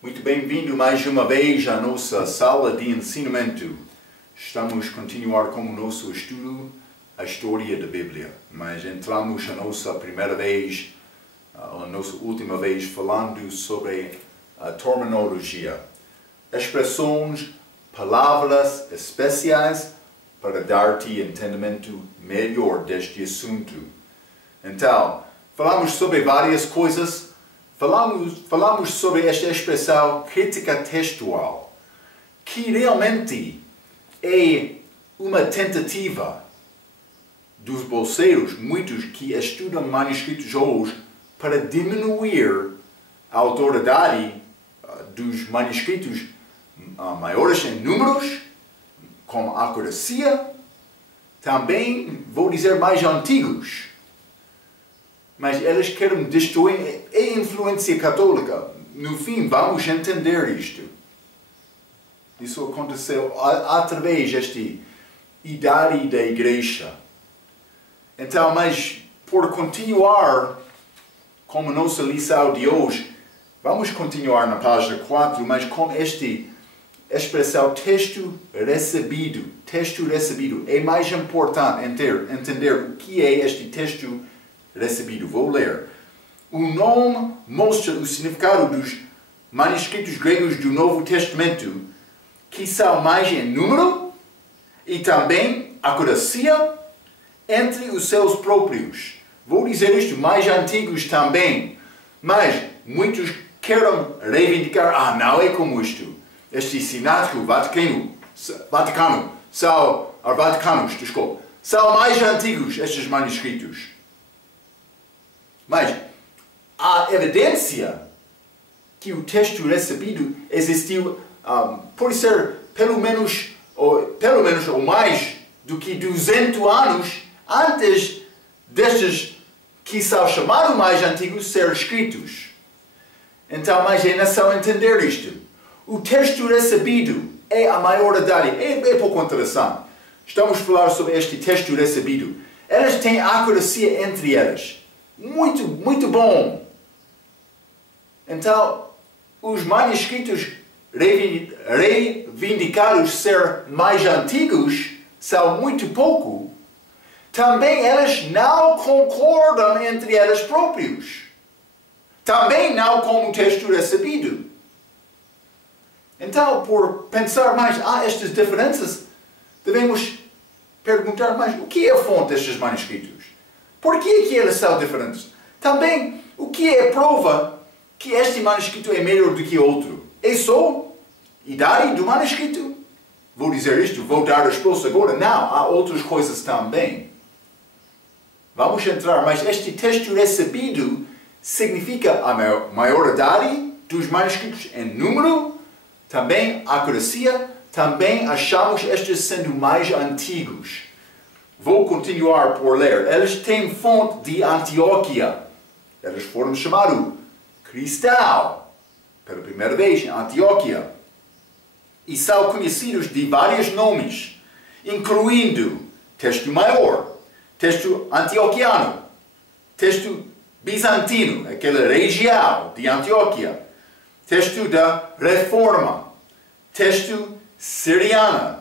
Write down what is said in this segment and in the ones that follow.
Muito bem-vindo mais uma vez à nossa sala de ensinamento. Estamos a continuar com o nosso estudo, a história da Bíblia. Mas entramos a nossa primeira vez, a nossa última vez, falando sobre a terminologia. Expressões, palavras especiais para dar-te entendimento melhor deste assunto. Então, falamos sobre várias coisas. Falamos sobre esta expressão crítica textual, que realmente é uma tentativa dos bolseiros, muitos que estudam manuscritos hoje, para diminuir a autoridade dos manuscritos maiores em números, com acuracia, também, vou dizer, mais antigos. Mas eles querem destruir a influência católica. No fim, vamos entender isto. Isso aconteceu através desta idade da igreja. Então, mas por continuar com a nossa lição de hoje, vamos continuar na página 4, mas com esta expressão texto recebido. Texto recebido. É mais importante entender o que é este texto recebido. Vou ler. O nome mostra o significado dos manuscritos gregos do Novo Testamento, que são mais em número e também acuracia entre os seus próprios. Vou dizer isto, mais antigos também, mas muitos querem reivindicar, não é como isto. Este Sinático Vaticano, são mais antigos estes manuscritos. Mas a evidência que o texto recebido existiu pode ser pelo menos ou mais do que 200 anos antes destes que são chamados mais antigos ser escritos. Então, mas é necessário entender isto. O texto recebido é a maioridade. É pouco interessante. Estamos a falar sobre este texto recebido. Eles têm acuracia entre eles. Muito, muito bom. Então, os manuscritos reivindicados ser mais antigos são muito pouco. Também eles não concordam entre eles próprios. Também não com o texto recebido. Então, por pensar mais, estas diferenças, devemos perguntar mais, o que é a fonte destes manuscritos? Por que eles são diferentes? Também, o que é a prova que este manuscrito é melhor do que outro? É só a idade do manuscrito? Vou dizer isto, vou dar a resposta agora. Não, há outras coisas também. Vamos entrar, mas este texto recebido significa a maioridade dos manuscritos em número, também a acuracia, também achamos estes sendo mais antigos. Vou continuar por ler. Eles têm fonte de Antioquia. Eles foram chamados cristal pela primeira vez em Antioquia. E são conhecidos de vários nomes, incluindo texto maior, texto antioquiano, texto bizantino, aquela região de Antioquia, texto da Reforma, texto siriano,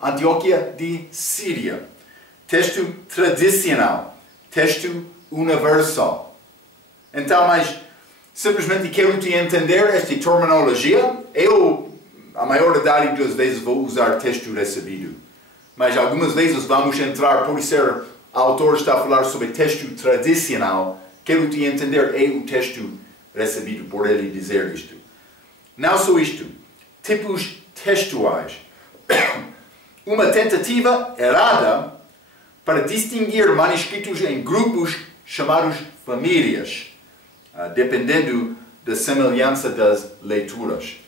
Antioquia de Síria. Texto tradicional. Texto universal. Então, mas simplesmente quero te entender esta terminologia. A maioridade das vezes, vou usar texto recebido. Mas algumas vezes vamos entrar, por ser o autor está a falar sobre texto tradicional, quero te entender o texto recebido, por ele dizer isto. Não só isto. Tipos textuais. Uma tentativa errada para distinguir manuscritos em grupos chamados famílias, dependendo da semelhança das leituras.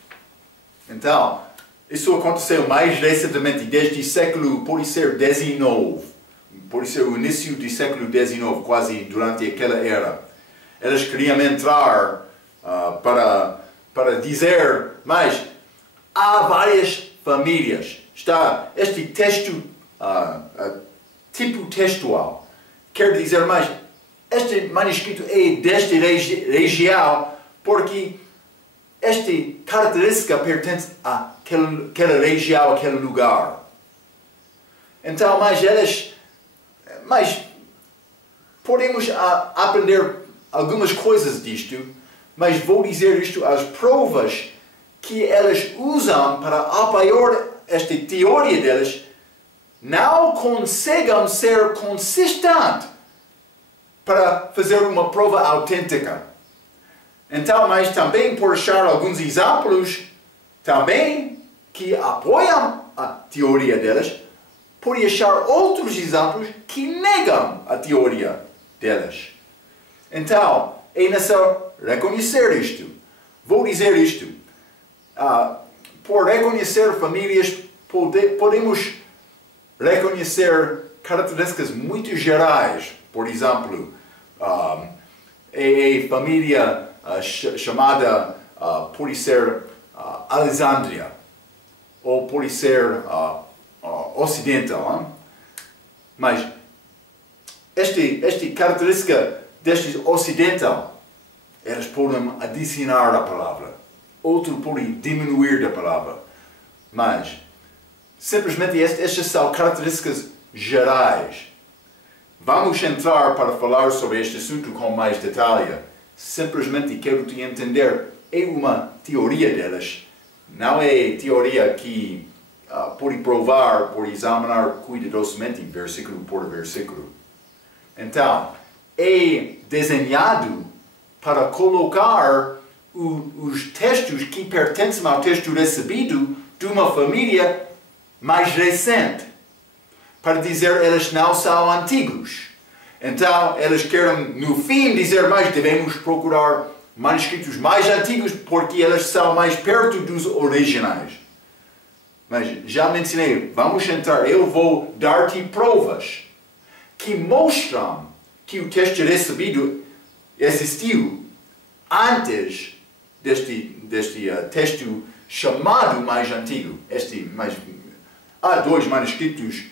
Então, isso aconteceu mais recentemente, desde o século, pode ser XIX, pode ser o início do século XIX, quase durante aquela era. Eles queriam entrar para dizer, mas há várias famílias. Está este texto, tipo textual. Quer dizer mais, este manuscrito é desta região porque esta característica pertence àquela região, àquele lugar. Então, mas podemos aprender algumas coisas disto, mas vou dizer isto, as provas que elas usam para apoiar esta teoria delas não conseguem ser consistentes para fazer uma prova autêntica. Então, mas também por achar alguns exemplos também que apoiam a teoria delas, por achar outros exemplos que negam a teoria delas. Então, é necessário reconhecer isto. Vou dizer isto. Por reconhecer famílias, podemos reconhecer características muito gerais. Por exemplo, a família chamada, pode ser Alexandria, ou pode ser ocidental. Mas esta característica deste ocidental, elas podem adicionar a palavra, outro pode diminuir da palavra, mas simplesmente estas são características gerais. Vamos entrar para falar sobre este assunto com mais detalhe. Simplesmente quero te entender, é uma teoria delas, não é teoria que pode provar, pode examinar cuidadosamente, versículo por versículo. Então, é desenhado para colocar os textos que pertencem ao texto recebido de uma família mais recente, para dizer eles não são antigos. Então, eles querem, no fim, dizer mais, devemos procurar manuscritos mais antigos porque eles são mais perto dos originais. Mas já mencionei, vamos entrar, eu vou dar-te provas que mostram que o texto recebido existiu antes deste texto chamado mais antigo. Há dois manuscritos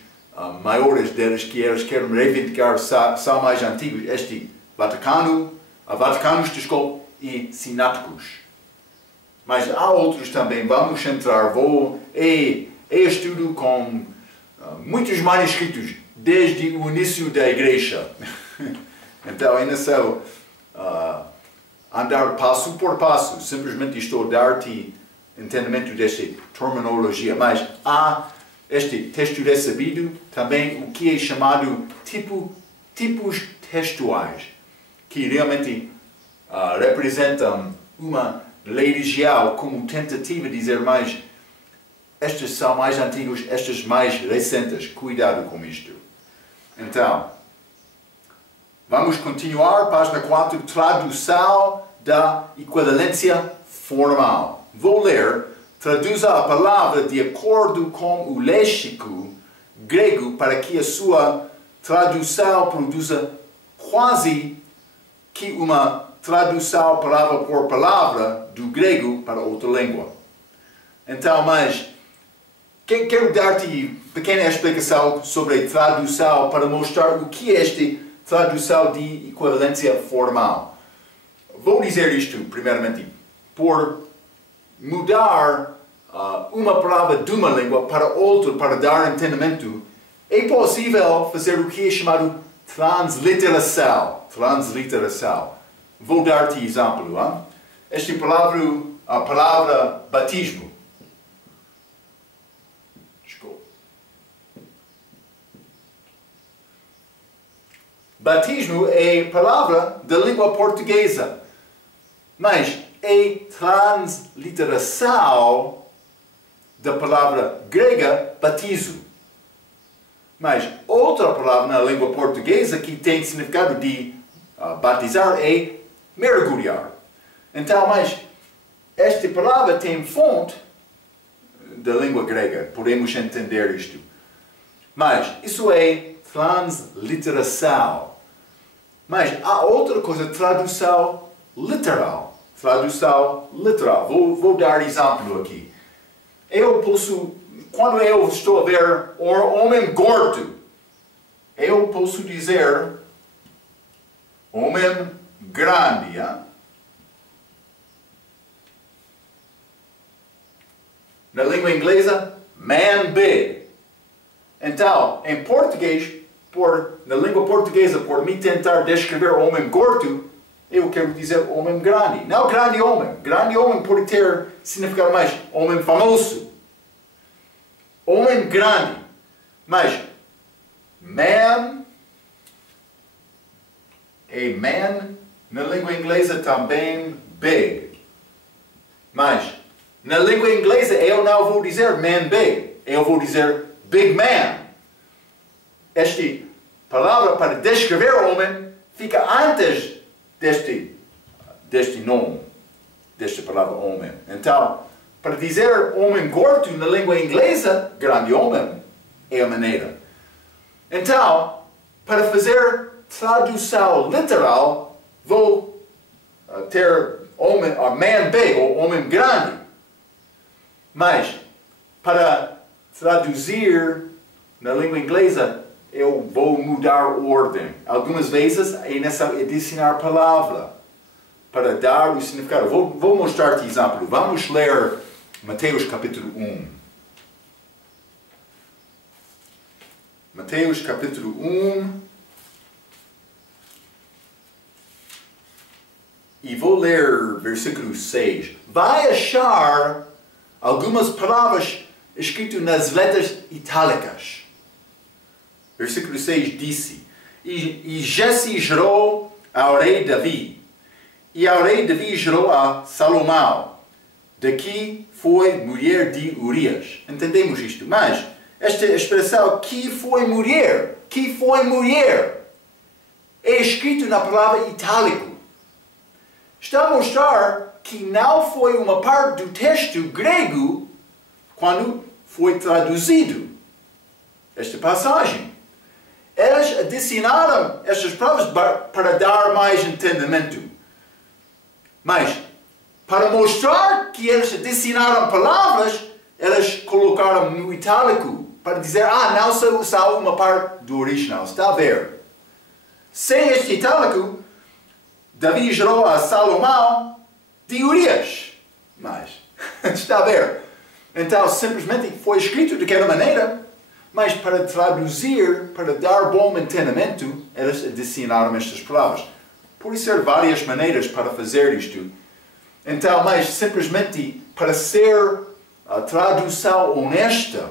maiores deles que eles querem reivindicar são mais antigos. Este Vaticanus e Sináticos. Mas há outros também, vamos entrar, estudo com muitos manuscritos desde o início da igreja. Então é necessário andar passo por passo, simplesmente estou a dar-te entendimento desta terminologia, mas há este texto recebido também o que é chamado tipos textuais, que realmente representam uma religião como tentativa de dizer mais, estes são mais antigos, estes mais recentes, cuidado com isto. Então, vamos continuar, página 4, tradução da equivalência formal. Vou ler, traduza a palavra de acordo com o léxico grego para que a sua tradução produza quase que uma tradução palavra por palavra do grego para outra língua. Então, mas quero dar-te pequena explicação sobre a tradução para mostrar o que é esta tradução de equivalência formal. Vou dizer isto, primeiramente, por mudar uma palavra de uma língua para outra, para dar entendimento, é possível fazer o que é chamado transliteração. Vou dar-te exemplo. Esta palavra, a palavra batismo. Batismo é palavra da língua portuguesa, mas é transliteração da palavra grega batizo. Mas outra palavra na língua portuguesa que tem significado de batizar é mergulhar. Então, mas esta palavra tem fonte da língua grega, podemos entender isto. Mas isso é transliteração. Mas há outra coisa, tradução literal. Vou dar exemplo aqui. Quando eu estou a ver um homem gordo, eu posso dizer homem grande. na língua inglesa, man big. Então, em português, na língua portuguesa, por me tentar descrever homem gordo, eu quero dizer homem grande. Não grande homem. Grande homem pode ter significado mais homem famoso. Homem grande. Mas man, na língua inglesa também big. Mas na língua inglesa eu não vou dizer man big. Eu vou dizer big man. Esta palavra para descrever homem fica antes deste nome, desta palavra homem. Então, para dizer homem gordo na língua inglesa, grande homem, é a maneira. Então, para fazer tradução literal, vou ter homem, man big, ou homem grande. Mas, para traduzir na língua inglesa, eu vou mudar a ordem. Algumas vezes é necessário adicionar palavra para dar o significado. Vou mostrar-te exemplo. Vamos ler Mateus capítulo 1. Mateus capítulo 1. E vou ler versículo 6. Vai achar algumas palavras escritas nas letras itálicas. Versículo 6 disse: E Jesse gerou ao rei Davi, e ao rei Davi gerou a Salomão. Daqui foi mulher de Urias. Entendemos isto? Mas esta expressão, que foi mulher, é escrito na palavra itálico. Está a mostrar que não foi uma parte do texto grego quando foi traduzido esta passagem. Eles adicionaram estas palavras para dar mais entendimento. Mas, para mostrar que eles adicionaram palavras, eles colocaram no itálico, para dizer, não são uma parte do original. Está a ver? Sem este itálico, Davi gerou a Salomão de Urias. Mas, está a ver? Então, simplesmente foi escrito daquela maneira, mas para traduzir, para dar bom entendimento, eles adicionaram estas palavras. Por isso, há várias maneiras para fazer isto. Então, mas simplesmente para ser a tradução honesta,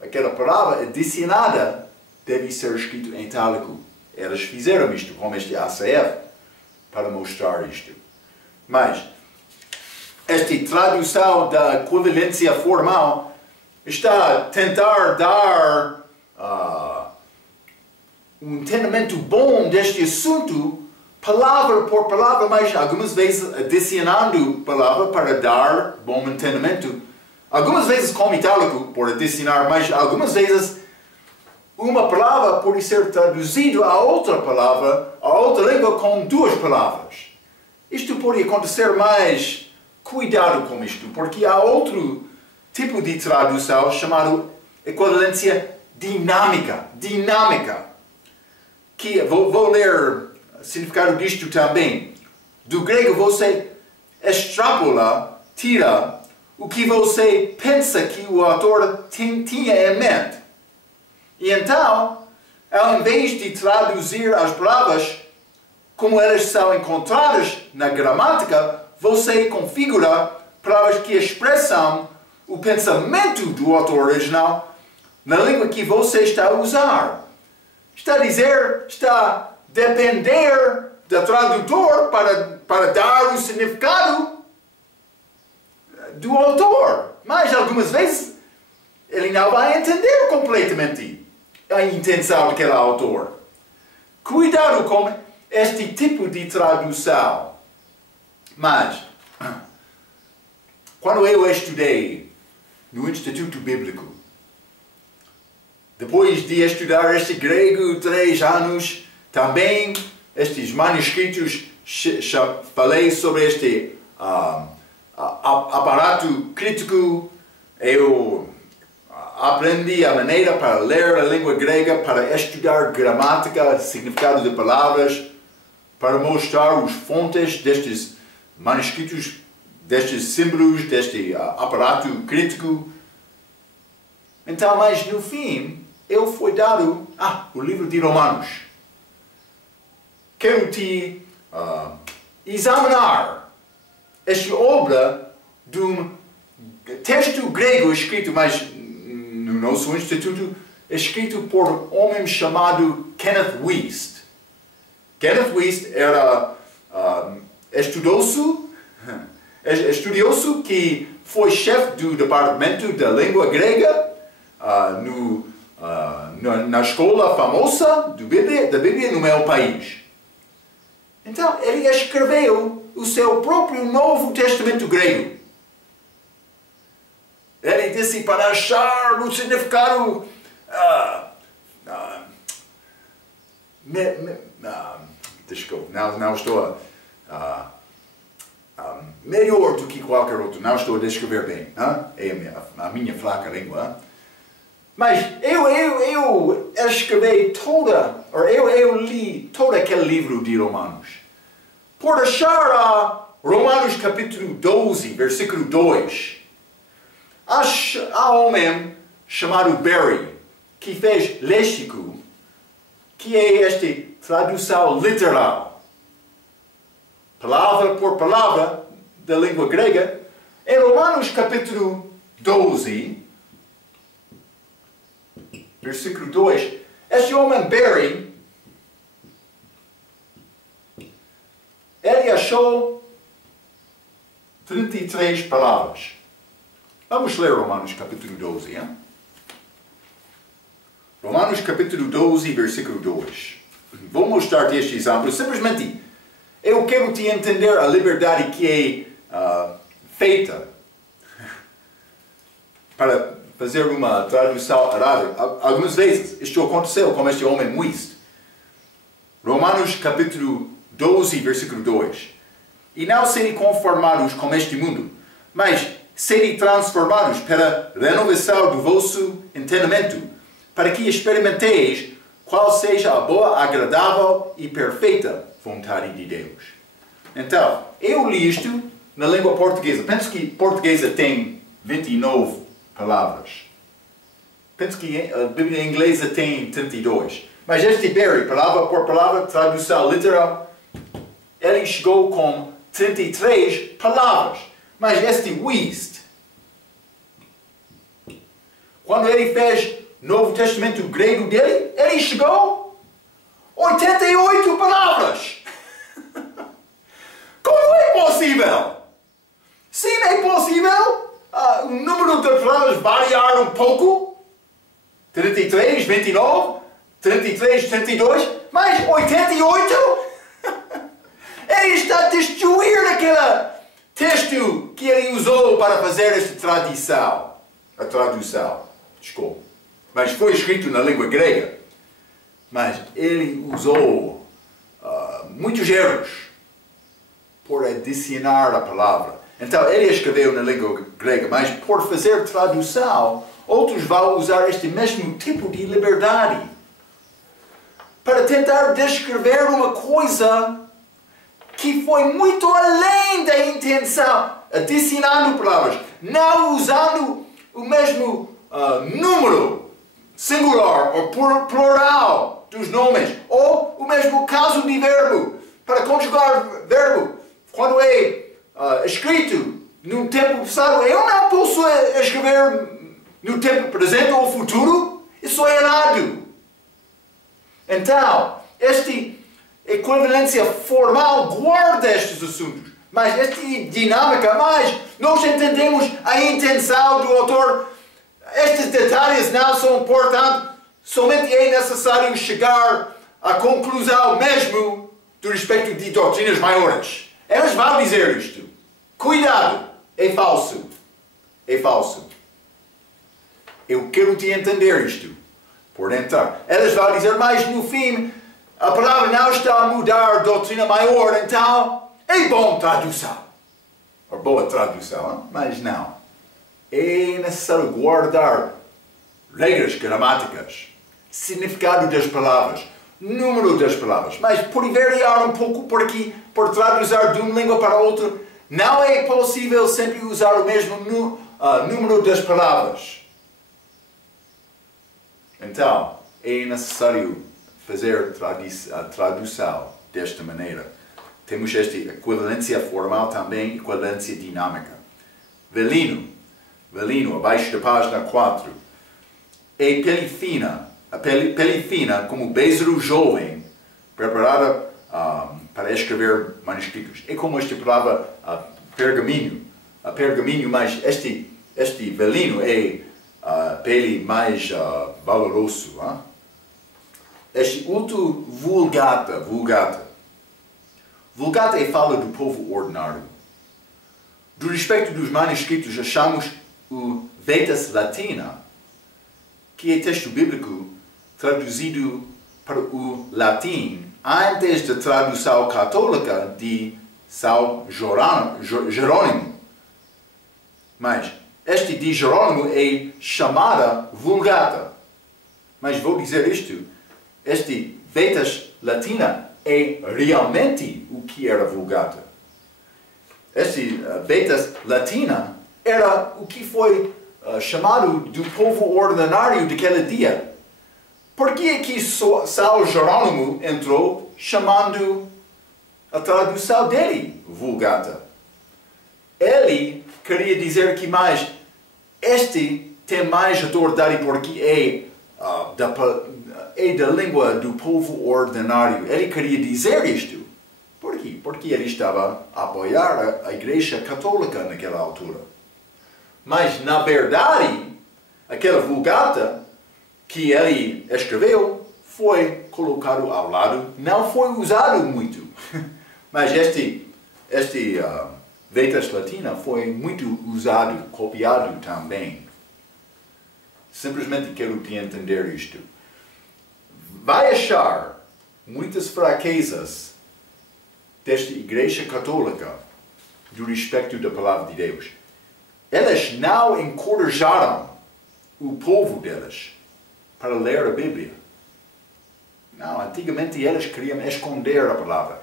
aquela palavra adicionada deve ser escrito em itálico. Eles fizeram isto, como este ACF, para mostrar isto. Mas, esta tradução da equivalência formal está a tentar dar um entendimento bom deste assunto, palavra por palavra, mas algumas vezes adicionando palavra para dar bom entendimento. Algumas vezes com itálico, por adicionar, mas algumas vezes uma palavra pode ser traduzida a outra palavra, a outra língua com duas palavras. Isto pode acontecer, mais cuidado com isto, porque há outro tipo de tradução chamado equivalência dinâmica. Que vou ler o significado disto também. Do grego você extrapola, tira o que você pensa que o autor tinha em mente. E então, ao invés de traduzir as palavras como elas são encontradas na gramática, você configura palavras que expressam o pensamento do autor original na língua que você está a usar. Está a dizer, está a depender do tradutor para dar o significado do autor. Mas algumas vezes ele não vai entender completamente a intenção daquele autor. Cuidado com este tipo de tradução. Mas, quando eu estudei no Instituto Bíblico, depois de estudar este grego 3 anos, também estes manuscritos, falei sobre este aparato crítico. Eu aprendi a maneira para ler a língua grega, para estudar gramática, significado de palavras, para mostrar as fontes destes manuscritos destes símbolos, deste aparato crítico. Então, mas no fim, eu fui dado o livro de Romanos. Quero te examinar esta obra de um texto grego escrito, mas no nosso instituto, escrito por um homem chamado Kenneth Wuest. Kenneth Wuest era estudioso que foi chefe do departamento da língua grega na escola famosa da Bíblia no meu país. Então, ele escreveu o seu próprio Novo Testamento grego. Ele disse para achar o significado desculpa, não estou melhor do que qualquer outro, não estou a descrever bem, é a minha fraca língua. Mas eu escrevi eu li todo aquele livro de Romanos. Por achar Romanos capítulo 12, versículo 2, há um homem chamado Barry, que fez léxico, que é esta tradução literal, palavra por palavra, da língua grega. Em Romanos capítulo 12, versículo 2, este homem Barry, ele achou 33 palavras. Vamos ler Romanos capítulo 12, hein? Romanos capítulo 12, versículo 2. Vou mostrar-te este exemplo. Simplesmente, eu quero te entender a liberdade que é feita para fazer uma tradução errada. Algumas vezes isto aconteceu com este homem Wuest. Romanos capítulo 12, versículo 2. E não serem conformados com este mundo, mas serem transformados pela renovação do vosso entendimento, para que experimenteis qual seja a boa, agradável e perfeita vontade de Deus. Então, eu li isto na língua portuguesa. Penso que portuguesa tem 29 palavras. Penso que a Bíblia inglesa tem 32. Mas este Barry, palavra por palavra, tradução literal, ele chegou com 33 palavras. Mas este Wuest, quando ele fez Novo Testamento grego dele, ele chegou a 88 palavras. Como é possível? Sim, é possível o número de palavras variar um pouco. 33, 29, 33, 32, mas 88? Ele está a destruir aquele texto que ele usou para fazer esta tradução. A tradução, desculpa. Mas foi escrito na língua grega. Mas ele usou muitos erros por adicionar a palavra. Então ele escreveu na língua grega, mas por fazer tradução, outros vão usar este mesmo tipo de liberdade para tentar descrever uma coisa que foi muito além da intenção, adicionando palavras, não usando o mesmo número singular ou plural dos nomes, ou o mesmo caso de verbo, para conjugar verbo. Quando é escrito no tempo passado, eu não posso escrever no tempo presente ou futuro. Isso é errado. Então, esta equivalência formal guarda estes assuntos, mas esta dinâmica, mas nós entendemos a intenção do autor. Estes detalhes não são importantes, somente é necessário chegar à conclusão mesmo do respeito de doutrinas maiores. Elas vão dizer isto. Cuidado, é falso. É falso. Eu quero te entender isto. Por entrar. Elas vão dizer, mas no fim, a palavra não está a mudar a doutrina maior, então é bom tradução. Ou boa tradução, mas não. É necessário guardar regras gramáticas, significado das palavras, número das palavras, mas por variar um pouco, porque por traduzir de uma língua para outra, Não é possível sempre usar o mesmo número das palavras. Então, é necessário fazer a tradução desta maneira. Temos esta equivalência formal também, equivalência dinâmica. Velino, abaixo da página 4. É pele fina, a pele fina como bezerro jovem, preparada para escrever manuscritos. É como esta palavra pergaminho, mas este velino é pele mais valoroso. Este outro vulgata. Vulgata é fala do povo ordinário. Do respeito dos manuscritos, achamos o Vetus Latina, que é texto bíblico traduzido para o latim antes da tradução católica de São Jerônimo. Mas este de Jerônimo é chamada Vulgata. Mas vou dizer isto, este Vetus Latina é realmente o que era Vulgata. Este Vetus Latina era o que foi chamado do povo ordinário daquele dia. Por que é que São Jerônimo entrou chamando a tradução dele Vulgata? Ele queria dizer que mais este tem mais autoridade porque é da língua do povo ordinário. Ele queria dizer isto. Por quê? Porque ele estava a apoiar a Igreja Católica naquela altura. Mas, na verdade, aquela Vulgata que ele escreveu foi colocado ao lado, não foi usado muito. Mas este Vetus Latina foi muito usado, copiado também. Simplesmente quero te entender isto. Vai achar muitas fraquezas desta Igreja Católica do respeito da Palavra de Deus. Elas não encorajaram o povo delas para ler a Bíblia. Não, antigamente elas queriam esconder a palavra.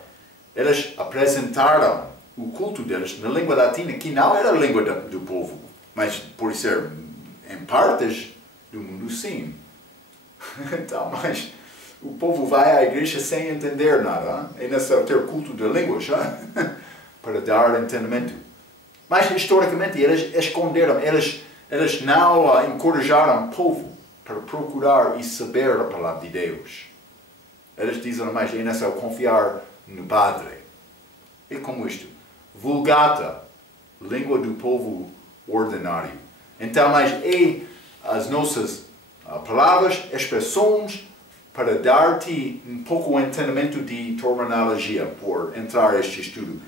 Elas apresentaram o culto delas na língua latina, que não era a língua do povo, mas por ser em partes do mundo sim. Então, mas o povo vai à igreja sem entender nada. É necessário ter culto da língua já para dar entendimento. Mas historicamente elas esconderam, elas não encorajaram o povo para procurar e saber a palavra de Deus. Elas dizem mais, é necessário confiar no Padre. É como isto. Vulgata, língua do povo ordinário. Então, mas é as nossas palavras, expressões, para dar-te um pouco de entendimento de terminologia, por entrar neste estudo.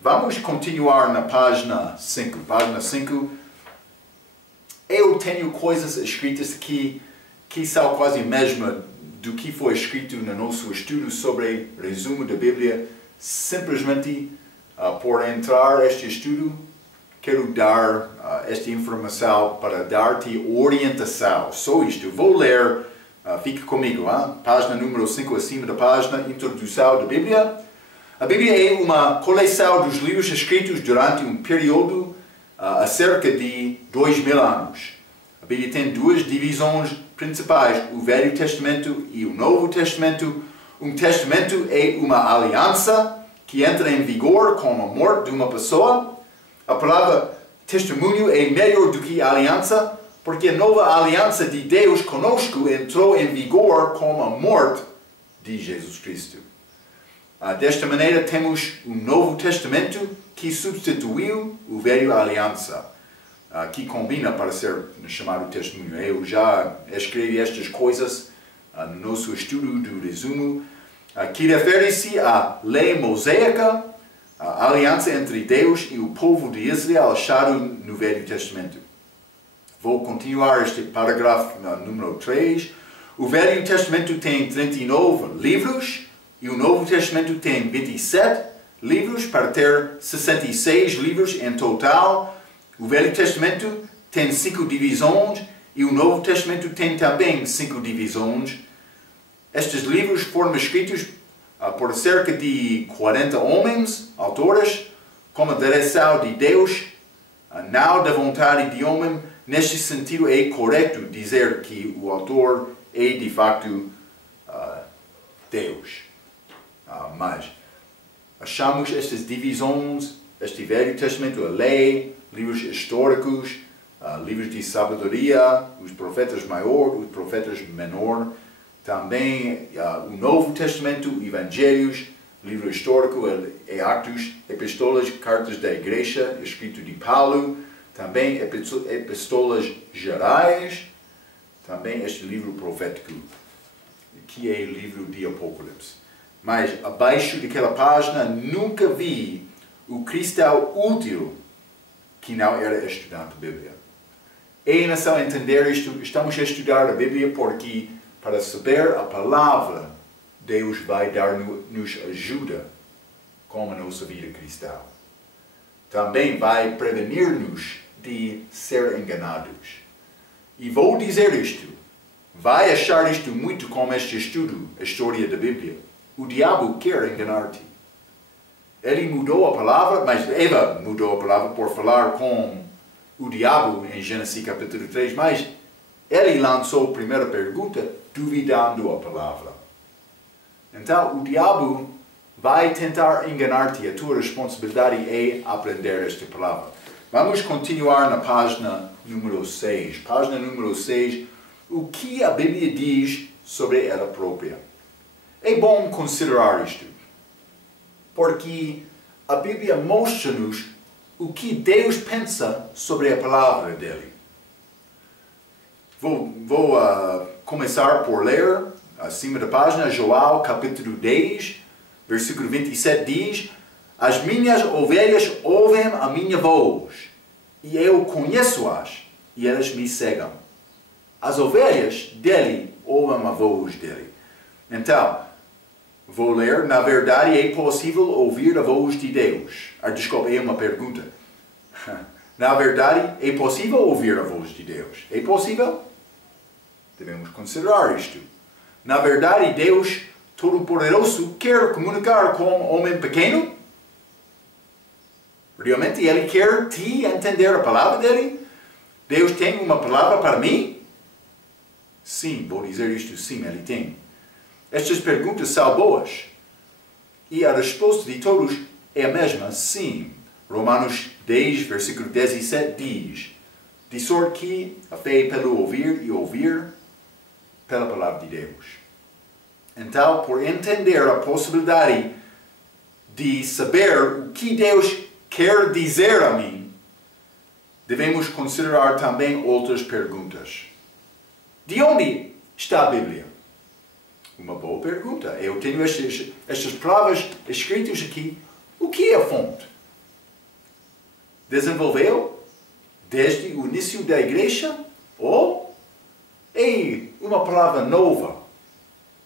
Vamos continuar na página 5. Página 5. Eu tenho coisas escritas aqui que são quase a mesma do que foi escrito no nosso estudo sobre resumo da Bíblia. Simplesmente, por entrar neste estudo, quero dar esta informação para dar-te orientação. Só isto. Vou ler, fique comigo, página número 5 acima da página, introdução da Bíblia. A Bíblia é uma coleção dos livros escritos durante um período há cerca de 2000 anos. A Bíblia tem duas divisões principais, o Velho Testamento e o Novo Testamento. Um testamento é uma aliança que entra em vigor com a morte de uma pessoa. A palavra testemunho é melhor do que aliança, porque a nova aliança de Deus conosco entrou em vigor com a morte de Jesus Cristo. Desta maneira temos o Novo Testamento que substituiu o Velho Aliança, que combina para ser chamado testemunho. Eu já escrevi estas coisas no nosso estudo do resumo, que refere-se à lei mosaica, a aliança entre Deus e o povo de Israel achado no Velho Testamento. Vou continuar este parágrafo número 3. O Velho Testamento tem 39 livros e o Novo Testamento tem 27 livros, para ter 66 livros em total. O Velho Testamento tem 5 divisões e o Novo Testamento tem também 5 divisões. Estes livros foram escritos por cerca de 40 homens, autores, como direção de Deus, não da vontade de homem. Neste sentido, é correto dizer que o autor é de facto Deus. Mas achamos estas divisões, este Velho Testamento, a lei, livros históricos, livros de sabedoria, os profetas maior, os profetas menor, também o Novo Testamento, Evangelhos, livro histórico, Atos, epístolas, cartas da igreja, escrito de Paulo, também epístolas gerais, também este livro profético, que é o livro de Apocalipse. Mas abaixo daquela página nunca vi o cristão útil que não era estudante da Bíblia. É necessário entender isto. Estamos a estudar a Bíblia porque, para saber a palavra, Deus vai dar-nos ajuda com a nossa vida cristã. Também vai prevenir-nos de ser enganados. E vou dizer isto. Vai achar isto muito como este estudo, a história da Bíblia. O diabo quer enganar-te. Ele mudou a palavra, mas Eva mudou a palavra por falar com o diabo em Gênesis capítulo 3, mas ele lançou a primeira pergunta duvidando a palavra. Então, o diabo vai tentar enganar-te. A tua responsabilidade é aprender esta palavra. Vamos continuar na página número 6. Página número 6. O que a Bíblia diz sobre ela própria? É bom considerar isto, porque a Bíblia mostra-nos o que Deus pensa sobre a palavra dele. Vou começar por ler, acima da página, João capítulo 10, versículo 27 diz: As minhas ovelhas ouvem a minha voz, e eu conheço-as, e elas me seguem. As ovelhas dele ouvem a voz dele. Então, vou ler. Na verdade, é possível ouvir a voz de Deus. Desculpa, é uma pergunta. Na verdade, é possível ouvir a voz de Deus. É possível? Devemos considerar isto. Na verdade, Deus Todo-Poderoso quer comunicar com um homem pequeno? Realmente, Ele quer te entender a palavra dele? Deus tem uma palavra para mim? Sim, vou dizer isto, sim, Ele tem. Estas perguntas são boas. E a resposta de todos é a mesma, sim. Romanos 10, versículo 17 diz: De sorte que a fé é pelo ouvir e ouvir pela palavra de Deus. Então, por entender a possibilidade de saber o que Deus quer dizer a mim, devemos considerar também outras perguntas. De onde está a Bíblia? Uma boa pergunta. Eu tenho estas palavras escritas aqui. O que é a fonte? Desenvolveu desde o início da igreja? Ou é uma palavra nova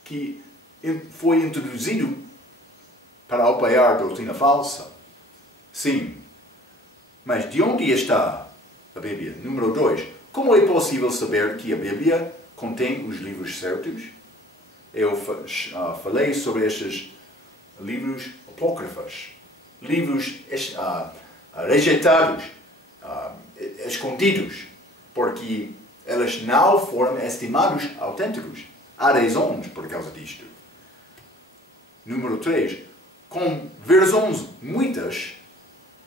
que foi introduzida para apoiar a doutrina falsa? Sim. Mas de onde está a Bíblia? Número 2. Como é possível saber que a Bíblia contém os livros certos? Eu falei sobre estes livros apócrifos, livros rejeitados, escondidos, porque eles não foram estimados autênticos. Há razões por causa disto. Número 3. Com versões muitas,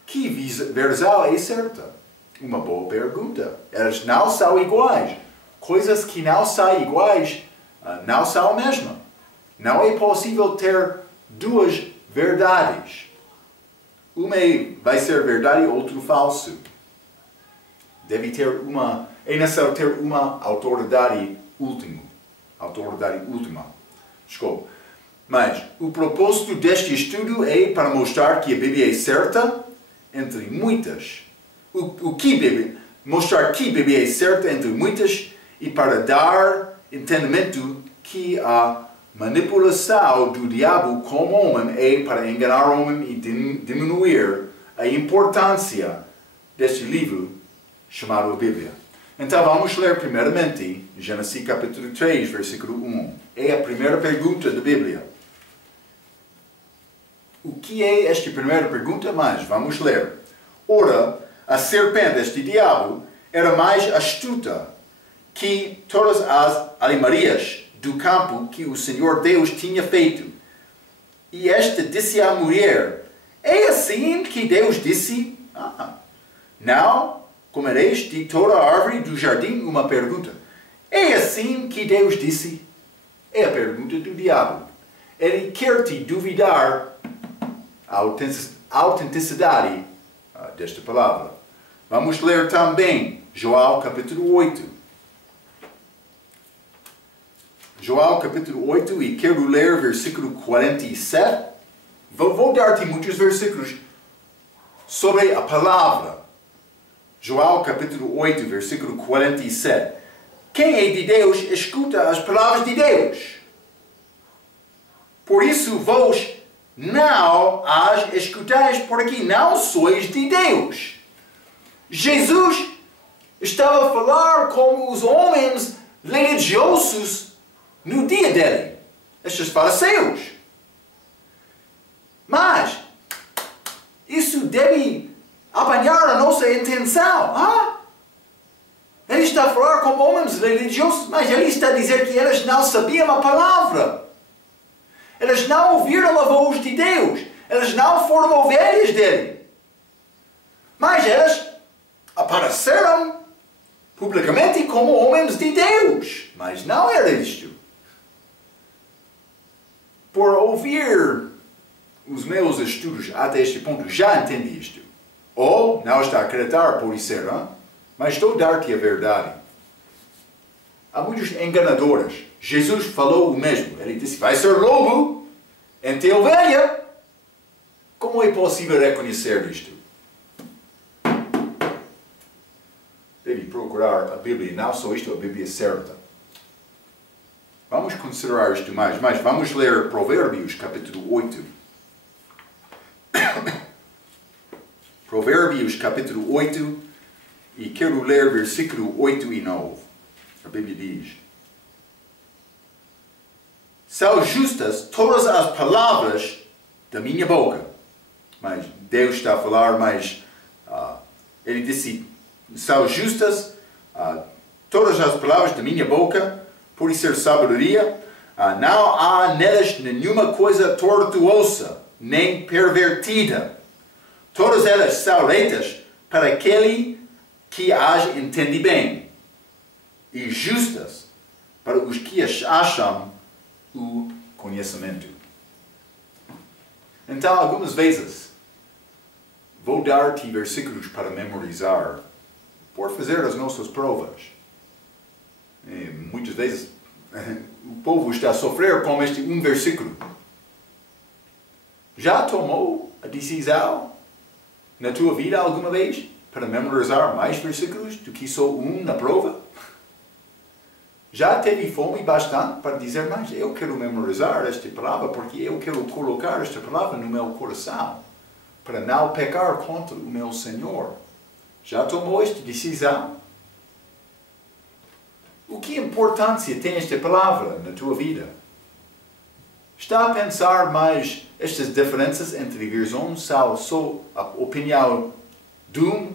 que versão é certa? Uma boa pergunta. Elas não são iguais. Coisas que não são iguais não são a mesma. Não é possível ter duas verdades. Uma vai ser verdade e outra falso. É necessário ter uma autoridade última. Desculpa. Mas o propósito deste estudo é para mostrar que a Bíblia é certa entre muitas. Mostrar que a Bíblia é certa entre muitas e para dar entendimento que a manipulação do diabo com o homem é para enganar o homem e diminuir a importância deste livro chamado a Bíblia. Então vamos ler primeiramente Gênesis capítulo 3, versículo 1. É a primeira pergunta da Bíblia. O que é esta primeira pergunta? Mas vamos ler. Ora, a serpente, este diabo, era mais astuta que todas as alimarias do campo que o Senhor Deus tinha feito. E esta disse à mulher: é assim que Deus disse? Não comereis de toda a árvore do jardim? Uma pergunta. É assim que Deus disse? É a pergunta do diabo. Ele quer te duvidar a autenticidade desta palavra. Vamos ler também João capítulo 8. João capítulo 8, e quero ler versículo 47. Vou dar-te muitos versículos sobre a palavra. João capítulo 8, versículo 47. Quem é de Deus, escuta as palavras de Deus. Por isso vós não as escutais, porque não sois de Deus. Jesus estava a falar com os homens religiosos no dia dele, estes fariseus. Mas isso deve apanhar a nossa intenção. Ele está a falar com homens religiosos, mas ele está a dizer que eles não sabiam a palavra. Eles não ouviram a voz de Deus. Eles não foram ovelhas dele. Mas eles apareceram publicamente como homens de Deus. Mas não era isto. Por ouvir os meus estudos até este ponto, já entendi isto. Ou não está a acreditar por isso, mas estou a dar-te a verdade. Há muitos enganadores. Jesus falou o mesmo. Ele disse: vai ser lobo entre ovelha. Como é possível reconhecer isto? Deve procurar a Bíblia, não só isto, a Bíblia certa. Vamos considerar isto mais, mas vamos ler Provérbios capítulo 8. Provérbios capítulo 8, e quero ler versículo 8 e 9. A Bíblia diz: são justas todas as palavras da minha boca. Mas Deus está a falar, mas ele disse: são justas todas as palavras da minha boca, por ser sabedoria. Não há nelas nenhuma coisa tortuosa, nem pervertida. Todas elas são reitas para aquele que as entende bem, e justas para os que acham o conhecimento. Então, algumas vezes, vou dar-te versículos para memorizar, por fazer as nossas provas. E muitas vezes, o povo está a sofrer com este um versículo. Já tomou a decisão na tua vida alguma vez para memorizar mais versículos do que só um na prova? Já teve fome bastante para dizer: mas eu quero memorizar esta palavra porque eu quero colocar esta palavra no meu coração para não pecar contra o meu Senhor. Já tomou esta decisão? O que importância tem esta palavra na tua vida? Está a pensar mais estas diferenças entre versões são só a opinião de um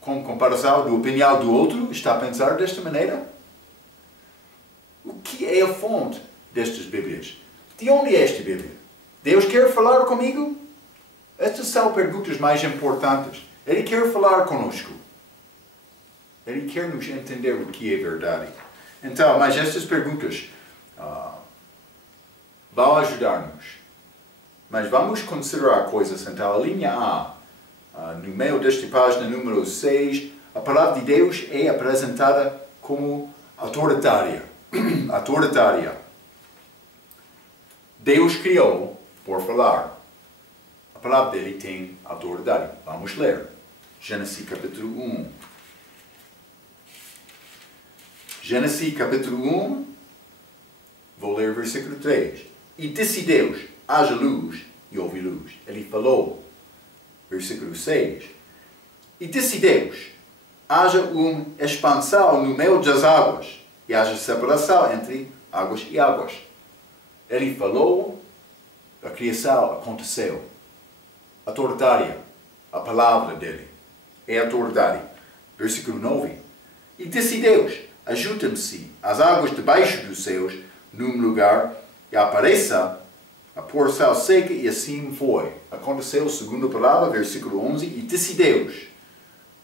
com comparação da opinião do outro? Está a pensar desta maneira? O que é a fonte destas Bíblias? De onde é esta Bíblia? Deus quer falar comigo? Estas são perguntas mais importantes. Ele quer falar conosco. Ele quer nos entender o que é verdade. Então, mas estas perguntas vão ajudar-nos. Mas vamos considerar coisas. Então, a linha A, no meio desta página número 6, a palavra de Deus é apresentada como autoritária. Autoritária. Deus criou por falar. A palavra dele tem autoridade. Vamos ler. Gênesis capítulo 1. Gênesis capítulo 1. Vou ler versículo 3. E disse Deus: haja luz, e houve luz. Ele falou. Versículo 6. E disse Deus: haja uma expansão no meio das águas, e haja separação entre águas e águas. Ele falou, a criação aconteceu. autoritária. A palavra dele é autoridade. Versículo 9. E disse Deus, ajuntem-se as águas debaixo dos céus num lugar e apareça a porção seca, e assim foi. Aconteceu, segundo a palavra, versículo 11, e disse Deus,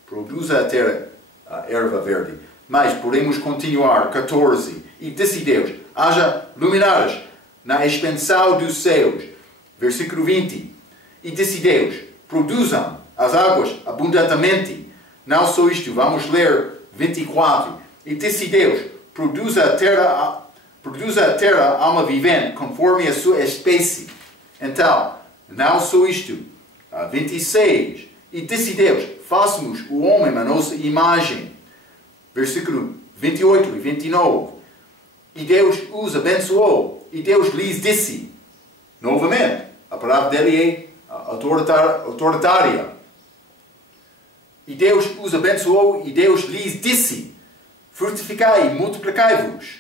produza a terra a erva verde. Mas podemos continuar, 14. E disse Deus, haja luminares na expansão dos céus. Versículo 20. E disse Deus, produzam as águas abundantemente. Não só isto, vamos ler 24. E disse Deus, produza a terra alma vivente, conforme a sua espécie. Então, não só isto. 26. E disse Deus, façamos o homem a nossa imagem. Versículo 28 e 29. E Deus os abençoou. E Deus lhes disse, novamente, a palavra dele é autoritária. E Deus os abençoou e Deus lhes disse, frutificai e multiplicai-vos,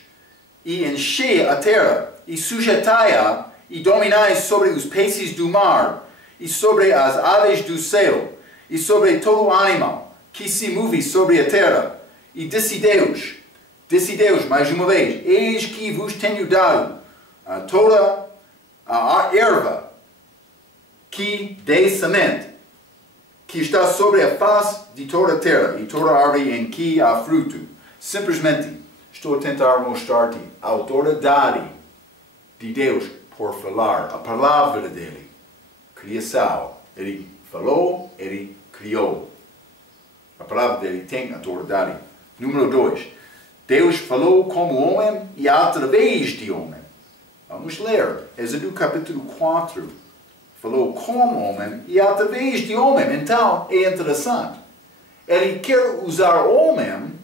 e enchei a terra, e sujeitai-a, e dominai sobre os peixes do mar, e sobre as aves do céu, e sobre todo animal que se move sobre a terra. E disse Deus mais uma vez, eis que vos tenho dado a toda a erva que dê semente, que está sobre a face de toda a terra, e toda a árvore em que há fruto. Simplesmente estou a tentar mostrar-te a autoridade de Deus por falar, a palavra dele. Criação. Ele falou, ele criou. A palavra dele tem autoridade. Número 2. Deus falou como homem e através de homem. Vamos ler. Êxodo capítulo 4. Falou como homem e através de homem. Então, é interessante. Ele quer usar homem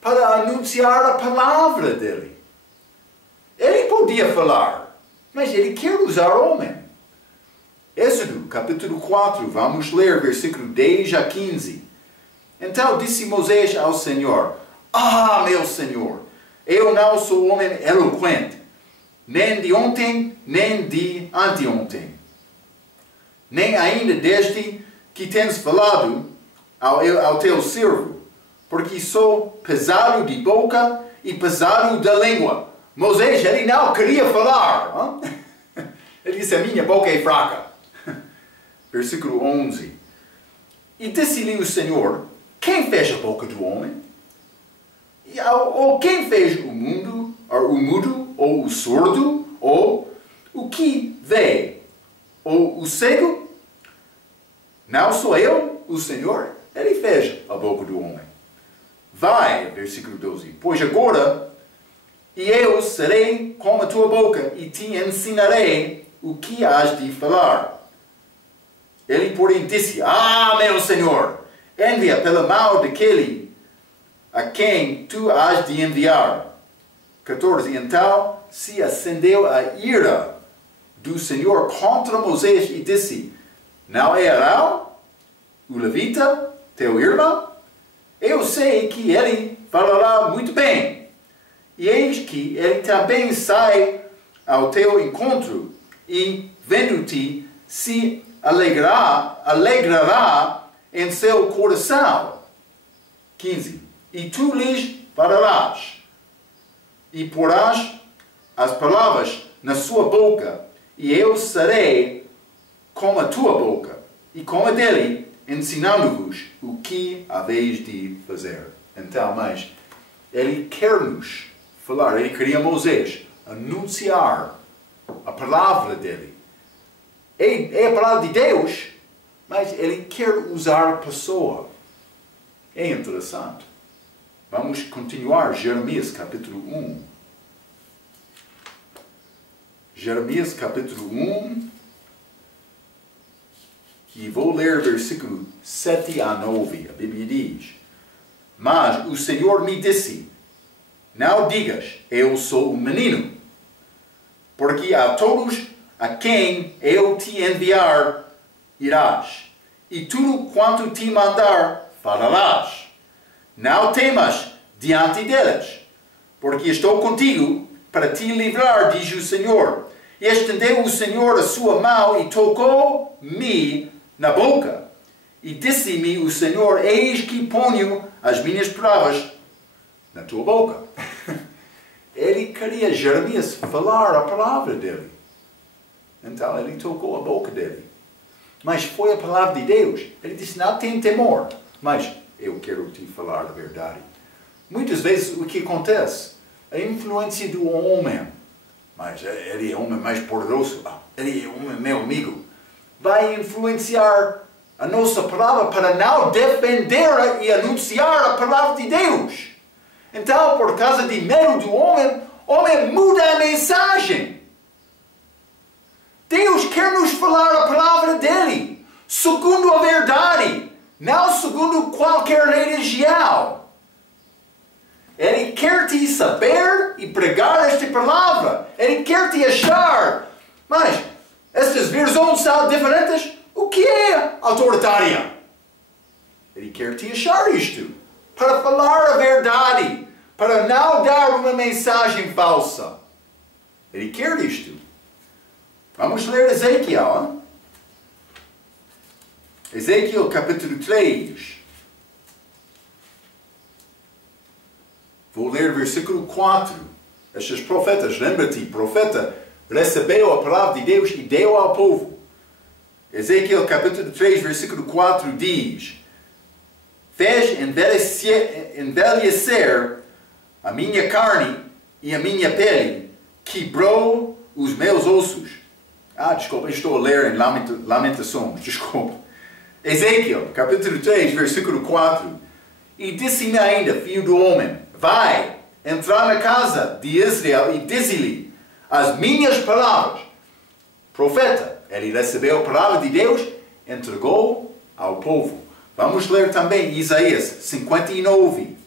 para anunciar a palavra dele. Ele podia falar, mas ele quer usar homem. Êxodo capítulo 4, vamos ler versículo 10 a 15. Então disse Moisés ao Senhor, meu Senhor, eu não sou homem eloquente, nem de ontem, nem de anteontem, nem ainda desde que tens falado ao teu servo, porque sou pesado de boca e pesado da língua. Moisés, ele não queria falar. Ele disse, a minha boca é fraca. Versículo 11. E disse-lhe o Senhor, quem fez a boca do homem? Ou quem fez o mundo, ou o mudo, ou o surdo, ou o que vê, ou o cego? Não sou eu, o Senhor? Ele fez a boca do homem. Vai, versículo 12, pois agora, e eu serei como a tua boca, e te ensinarei o que has de falar. Ele, porém, disse, meu Senhor, envia pela mão daquele a quem tu has de enviar. 14. Então se acendeu a ira do Senhor contra Moisés e disse, não é Arão, o levita, teu irmão? Eu sei que ele falará muito bem. E eis que ele também sai ao teu encontro e, vendo-te, se alegrará em seu coração. 15. E tu lhes falarás, e porás as palavras na sua boca, e eu serei como a tua boca, e como a dele, ensinando-vos o que haveis de fazer. Então, mas ele quer-nos falar, ele queria Moisés anunciar a palavra dele. É a palavra de Deus, mas ele quer usar a pessoa. É interessante. Vamos continuar, Jeremias capítulo 1. Jeremias capítulo 1. E vou ler versículo 7 a 9. A Bíblia diz, mas o Senhor me disse, não digas, eu sou um menino, porque a todos a quem eu te enviar irás, e tudo quanto te mandar falarás. Não temas diante deles, porque estou contigo para te livrar, diz o Senhor, E estendeu o Senhor a sua mão e tocou-me na boca. E disse-me o Senhor, eis que ponho as minhas palavras na tua boca. Ele queria Jeremias falar a palavra dele. Então ele tocou a boca dele. Mas foi a palavra de Deus. Ele disse, não tem temor, mas eu quero te falar a verdade. Muitas vezes o que acontece? A influência do homem. Mas ele é o homem mais poderoso. Ele é o homem meu amigo. Vai influenciar a nossa palavra para não defender e anunciar a palavra de Deus. Então, por causa de medo do homem, o homem muda a mensagem. Deus quer nos falar a palavra dele, segundo a verdade, não segundo qualquer religião. Ele quer te saber e pregar esta palavra. Ele quer te achar. Mas estas versões são diferentes. O que é autoritária? Ele quer te achar isto. Para falar a verdade. Para não dar uma mensagem falsa. Ele quer isto. Vamos ler Ezequiel. Ezequiel capítulo 3. Vou ler versículo 4. Estes profetas, lembra-te, profeta recebeu a palavra de Deus e deu ao povo. Ezequiel capítulo 3, versículo 4 diz: fez envelhecer a minha carne e a minha pele, quebrou os meus ossos. Desculpa, estou a ler em Lamentações, desculpa. Ezequiel capítulo 3, versículo 4. E disse-me ainda, filho do homem, vai entrar na casa de Israel e dize-lhe as minhas palavras. Profeta, ele recebeu a palavra de Deus, entregou ao povo. Vamos ler também Isaías 59.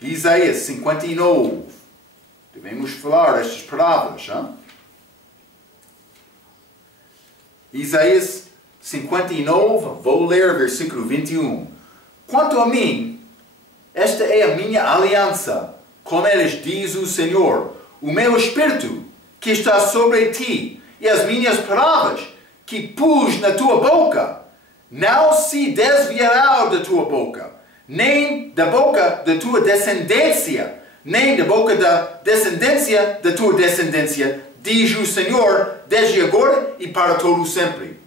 Isaías 59. Devemos falar estas palavras. Isaías 59, vou ler versículo 21. Quanto a mim, esta é a minha aliança, como eles diz o Senhor, o meu espírito que está sobre ti e as minhas palavras que pus na tua boca, não se desviará da tua boca, nem da boca da tua descendência, nem da boca da descendência da tua descendência, diz o Senhor, desde agora e para todo sempre.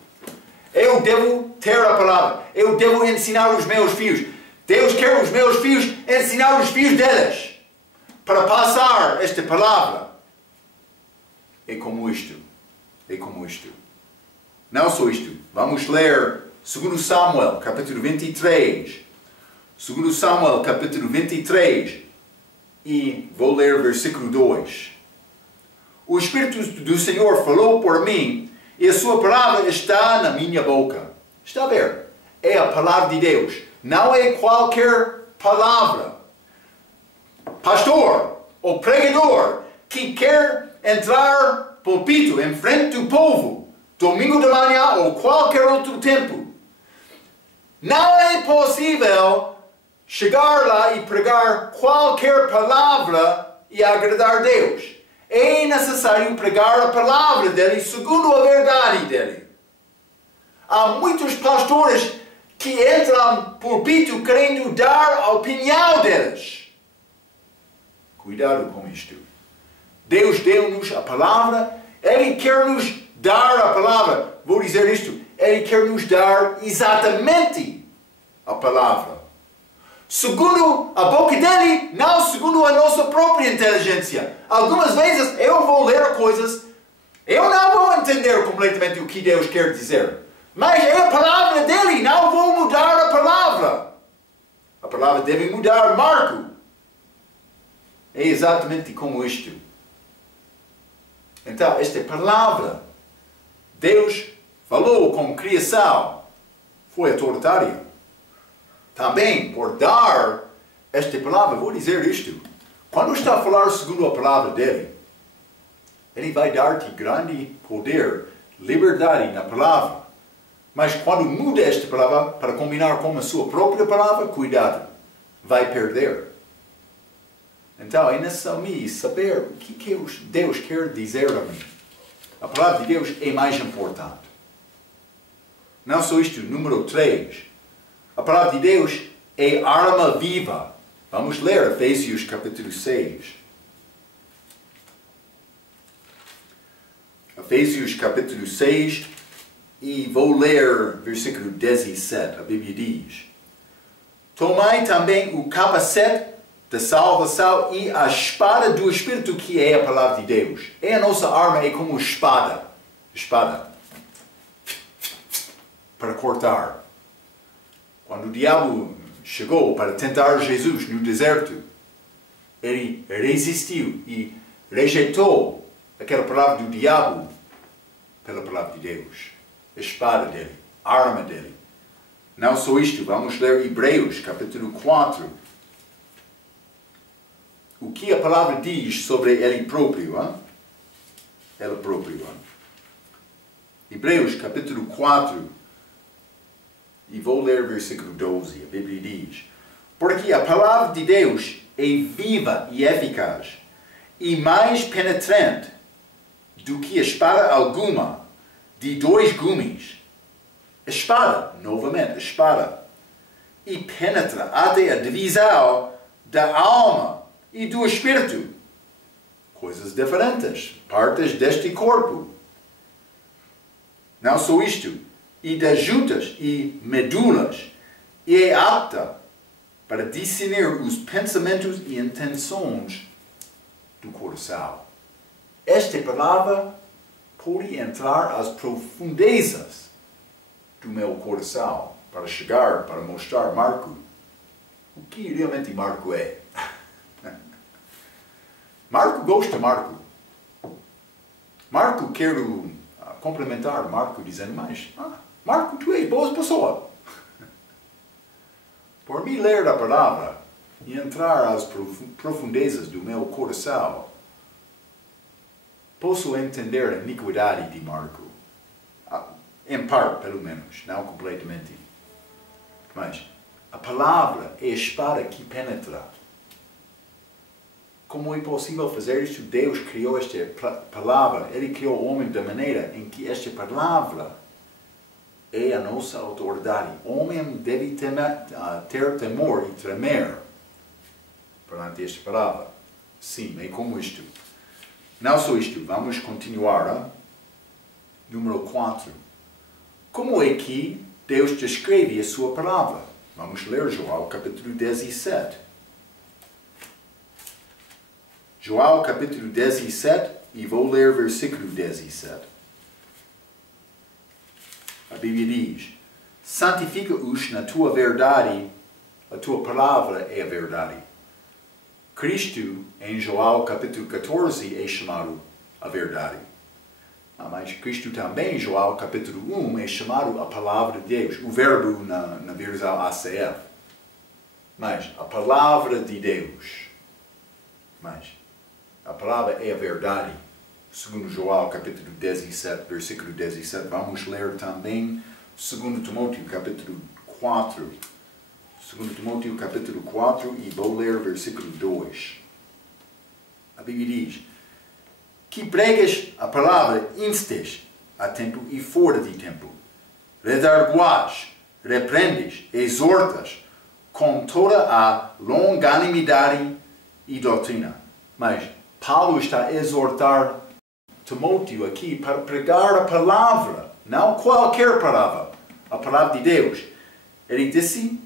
Eu devo ter a palavra, eu devo ensinar os meus filhos. Deus quer os meus filhos ensinar os filhos deles para passar esta palavra. É como isto. É como isto. Não só isto. Vamos ler 2 Samuel, capítulo 23. 2 Samuel, capítulo 23. E vou ler versículo 2. O Espírito do Senhor falou por mim e a sua palavra está na minha boca. Está a ver? É a palavra de Deus. Não é qualquer palavra. Pastor ou pregador que quer entrar púlpito em frente do povo, domingo de manhã ou qualquer outro tempo. Não é possível chegar lá e pregar qualquer palavra e agradar Deus. É necessário pregar a palavra dele segundo a verdade dele. Há muitos pastores que entram no púlpito querendo dar a opinião deles. Cuidado com isto. Deus deu-nos a palavra, Ele quer nos dar a palavra. Vou dizer isto, Ele quer nos dar exatamente a palavra. Segundo a boca dele, não segundo a nossa própria inteligência. Algumas vezes eu vou ler coisas, eu não vou entender completamente o que Deus quer dizer. Mas é a palavra dele, não vou mudar a palavra. A palavra deve mudar, Marco. É exatamente como isto. Então, esta palavra, Deus falou com criação, foi autoritária. Também, por dar esta palavra, vou dizer isto. Quando está a falar segundo a palavra dele, ele vai dar-te grande poder, liberdade na palavra. Mas quando muda esta palavra para combinar com a sua própria palavra, cuidado, vai perder. Então é necessário saber o que Deus quer dizer a mim. A palavra de Deus é mais importante. Não só isto, número 3. A palavra de Deus é arma viva. Vamos ler Efésios capítulo 6. Efésios capítulo 6 e vou ler versículo 17. A Bíblia diz: Tomai também o capacete da salvação e a espada do Espírito, que é a palavra de Deus. É a nossa arma, é como espada. Espada. Para cortar. Quando o diabo chegou para tentar Jesus no deserto, ele resistiu e rejeitou aquela palavra do diabo pela palavra de Deus. A espada dele, a arma dele. Não só isto, vamos ler Hebreus capítulo 4. O que a palavra diz sobre ele próprio? Hein? Ele próprio. Hein? Hebreus capítulo 4. E vou ler versículo 12. A Bíblia diz: Porque a palavra de Deus é viva e eficaz, e mais penetrante do que a espada alguma, de 2 gumes. A espada, novamente, a espada. E penetra até a divisão da alma e do espírito. Coisas diferentes, partes deste corpo. Não só isto, e das juntas e medulas, e é apta para discernir os pensamentos e intenções do coração. Esta palavra pode entrar às profundezas do meu coração para chegar, para mostrar Marco o que realmente Marco é. Marco gosta de Marco. Marco, quero complementar Marco dizendo mais. Marco, tu és boa pessoa. Por me ler a palavra e entrar às profundezas do meu coração, posso entender a iniquidade de Marco. Em parte, pelo menos, não completamente. Mas a palavra é a espada que penetra. Como é possível fazer isso? Deus criou esta palavra. Ele criou o homem da maneira em que esta palavra é a nossa autoridade. O homem deve ter temor e tremer perante esta palavra. Sim, é como isto. Não só isto, vamos continuar. Hein? Número 4. Como é que Deus descreve a sua palavra? Vamos ler João capítulo 17. João capítulo 17 e vou ler versículo 17. A Bíblia diz: Santifica-os na tua verdade, a tua palavra é a verdade. Cristo, em João capítulo 14, é chamado a verdade. Mas Cristo também, em João capítulo 1, é chamado a palavra de Deus. O verbo na versão ACF. Mas a palavra de Deus. Mas a palavra é a verdade. Segundo João capítulo 17, versículo 17. Vamos ler também 2 Timóteo capítulo 4. 2 Timóteo capítulo 4 e vou ler versículo 2. A Bíblia diz: Que pregas a palavra instes a tempo e fora de tempo. Redarguas, repreendes, exortas com toda a longanimidade e doutrina. Mas Paulo está a exortar Timóteo aqui para pregar a palavra, não qualquer palavra, a palavra de Deus. Ele disse,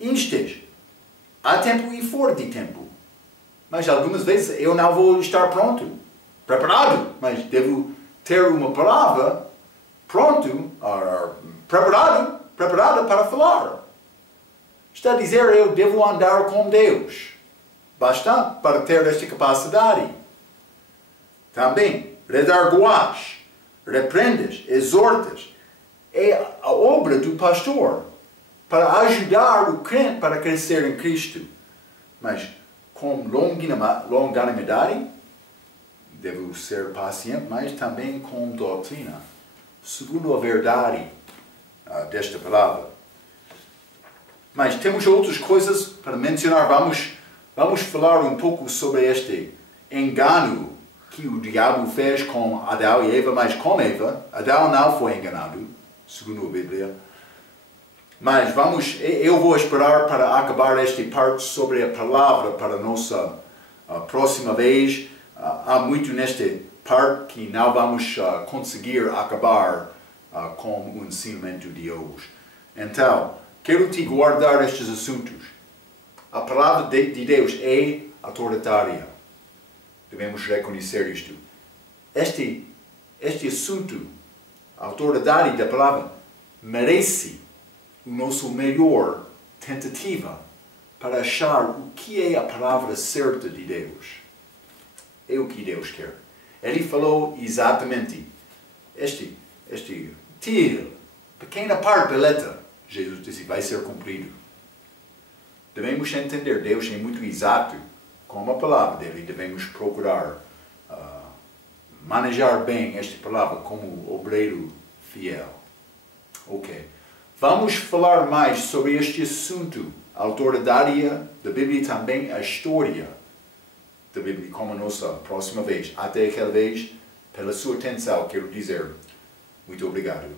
instes, há tempo e fora de tempo. Mas algumas vezes eu não vou estar pronto, preparado, mas devo ter uma palavra pronto, preparada para falar. Está a dizer, eu devo andar com Deus. Bastante para ter esta capacidade. Também, redarguas, repreendes, exortas. É a obra do pastor para ajudar o crente para crescer em Cristo. Mas com longanimidade, devo ser paciente, mas também com doutrina, segundo a verdade desta palavra. Mas temos outras coisas para mencionar. Vamos Vamos falar um pouco sobre este engano que o diabo fez com Adão e Eva, mas com Eva. Adão não foi enganado, segundo a Bíblia. Mas eu vou esperar para acabar esta parte sobre a palavra para a nossa próxima vez. Há muito nesta parte que não vamos conseguir acabar com o ensinamento de hoje. Então, quero te guardar estes assuntos. A palavra de Deus é autoritária. Devemos reconhecer isto. Este assunto, a autoridade da palavra, merece o nosso melhor tentativa para achar o que é a palavra certa de Deus. É o que Deus quer. Ele falou exatamente este pequena parte da letra. Jesus disse, vai ser cumprido. Devemos entender, Deus é muito exato com a palavra dele. Devemos procurar manejar bem esta palavra como obreiro fiel. Ok. Vamos falar mais sobre este assunto, a autoridade da Bíblia e também a história da Bíblia, como a nossa próxima vez. Até aquela vez, pela sua atenção, quero dizer muito obrigado.